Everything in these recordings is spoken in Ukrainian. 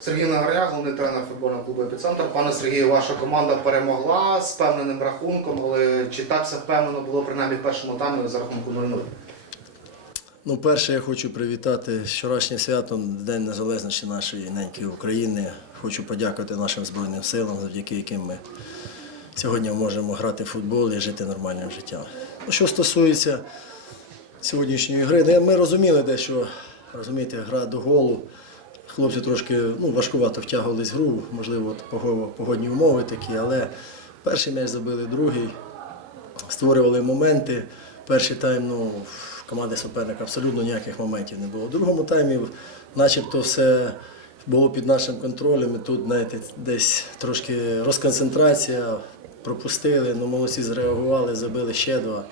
Сергій Нагоря, головний тренер футбольного клубу «Епіцентр». Пане Сергію, ваша команда перемогла з певненим рахунком, але чи так все впевнено було принаймні в першому таймі за рахунку 0-0? Ну, перше, я хочу привітати з вчорашнім святом День Незалежності нашої неньки України. Хочу подякувати нашим Збройним силам, завдяки яким ми сьогодні можемо грати в футбол і жити нормальним життям. Ну, що стосується сьогоднішньої гри, ну, ми розуміли дещо, розумієте, гра до голу. Хлопці трошки ну, важкувато втягувались в гру, можливо, погодні умови такі, але перший м'яч забили, другий створювали моменти. Перший тайм ну, в команди суперника абсолютно ніяких моментів не було. У другому таймі начебто все було під нашим контролем. І тут, знаєте, десь трошки розконцентрація, пропустили, ну молодці зреагували, забили ще два.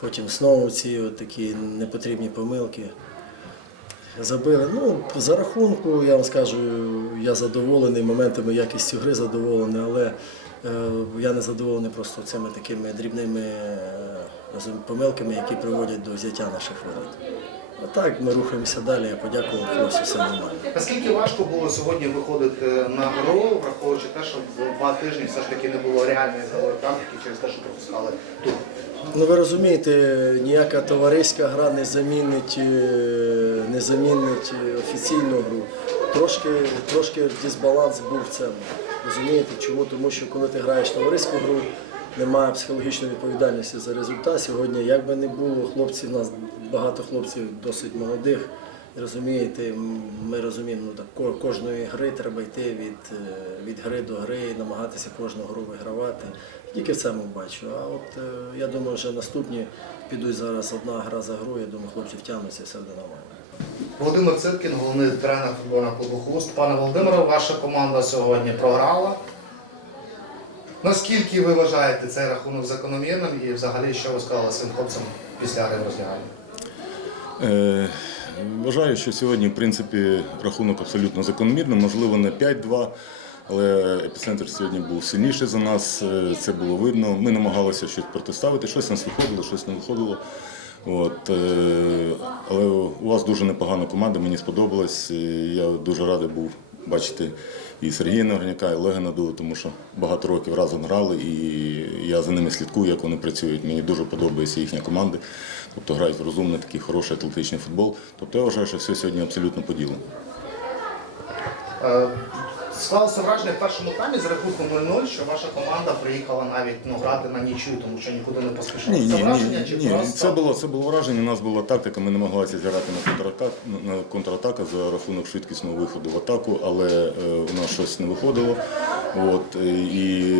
Потім знову ці такі непотрібні помилки. Забили. Ну, за рахунку, я вам скажу, я задоволений моментами якістю гри задоволений, але е, я не задоволений просто цими такими дрібними е, помилками, які приводять до взяття наших ворот. А так ми рухаємося далі. Я подякував хлопцю, все нормально. Наскільки важко було сьогодні виходити на гру, враховуючи те, що в два тижні все ж таки не було реальної практики через те, що пропускали тут? Ну ви розумієте, ніяка товариська гра не замінить, е, не замінить е, офіційну гру. Трошки, трошки дисбаланс був в цьому. Розумієте, чому? Тому що коли ти граєш товариську гру, немає психологічної відповідальності за результат. Сьогодні, як би не було, хлопці, у нас багато хлопців досить молодих. Розумієте, ми розуміємо, ну так кожної гри треба йти від, е, від гри до гри і намагатися кожну гру вигравати. Тільки в цьому бачу. А от е, я думаю, що наступні підуть зараз одна гра за гру. Я думаю, хлопці втягнуться все буде нормально. Володимир Циткін, головний тренер футбольного клубу Хуст. Пане Володимире, ваша команда сьогодні програла. Наскільки ви вважаєте цей рахунок закономірним і взагалі що ви сказали своїм хлопцям після гри? Е, Вважаю, що сьогодні, в принципі, рахунок абсолютно закономірний, можливо, не 5-2, але епіцентр сьогодні був сильніший за нас, е, це було видно. Ми намагалися щось протиставити, щось нас виходило, щось не виходило. От, е, але у вас дуже непогана команда, мені сподобалось. Е, Я дуже радий був бачити і Сергія Нагорняка, і Олега Надула, тому що багато років разом грали, і я за ними слідкую, як вони працюють. Мені дуже подобається їхня команда. Тобто грають розумний, такий хороший атлетичний футбол. Тобто я вважаю, що все сьогодні абсолютно. Е, Склалося враження в першому таймі з рахунком 0-0, що ваша команда приїхала навіть ну, грати на нічу, тому що нікуди не поспішала. Ні, Це ні, враження ні, чи ні. просто Це було це було враження. У нас була тактика. Ми намагалися зіграти на контратак на контратака за рахунок швидкісного виходу в атаку, але е, у нас щось не виходило. От і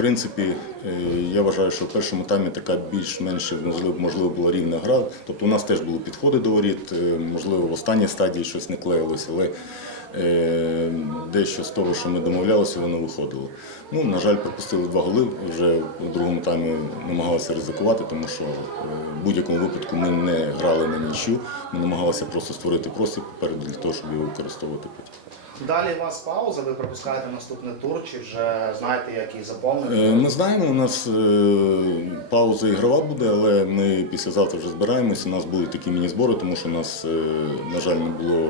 принципі, е, я вважаю, що в першому таймі така більш-менш можливо, була рівна гра. Тобто у нас теж були підходи до воріт. е, Можливо, в останній стадії щось не клеїлося, але е, дещо з того, що ми домовлялися, воно виходило. Ну, на жаль, пропустили два голи. Вже в другому таймі намагалися ризикувати, тому що в будь-якому випадку ми не грали на нічю. Ми намагалися просто створити простір попереду для того, щоб його використовувати потім. Далі у вас пауза, ви пропускаєте наступний тур, чи вже знаєте, як її заповнити? Е, Ми знаємо, у нас е, пауза ігрова буде, але ми післязавтра вже збираємося. У нас будуть такі міні-збори, тому що у нас, е, на жаль, не було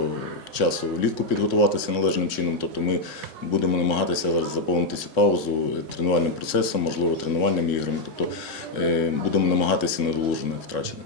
часу влітку підготуватися належним чином. Тобто ми будемо намагатися заповнити цю паузу тренувальним процесом, можливо, тренувальними іграми. Тобто будемо намагатися надолужене втрачене.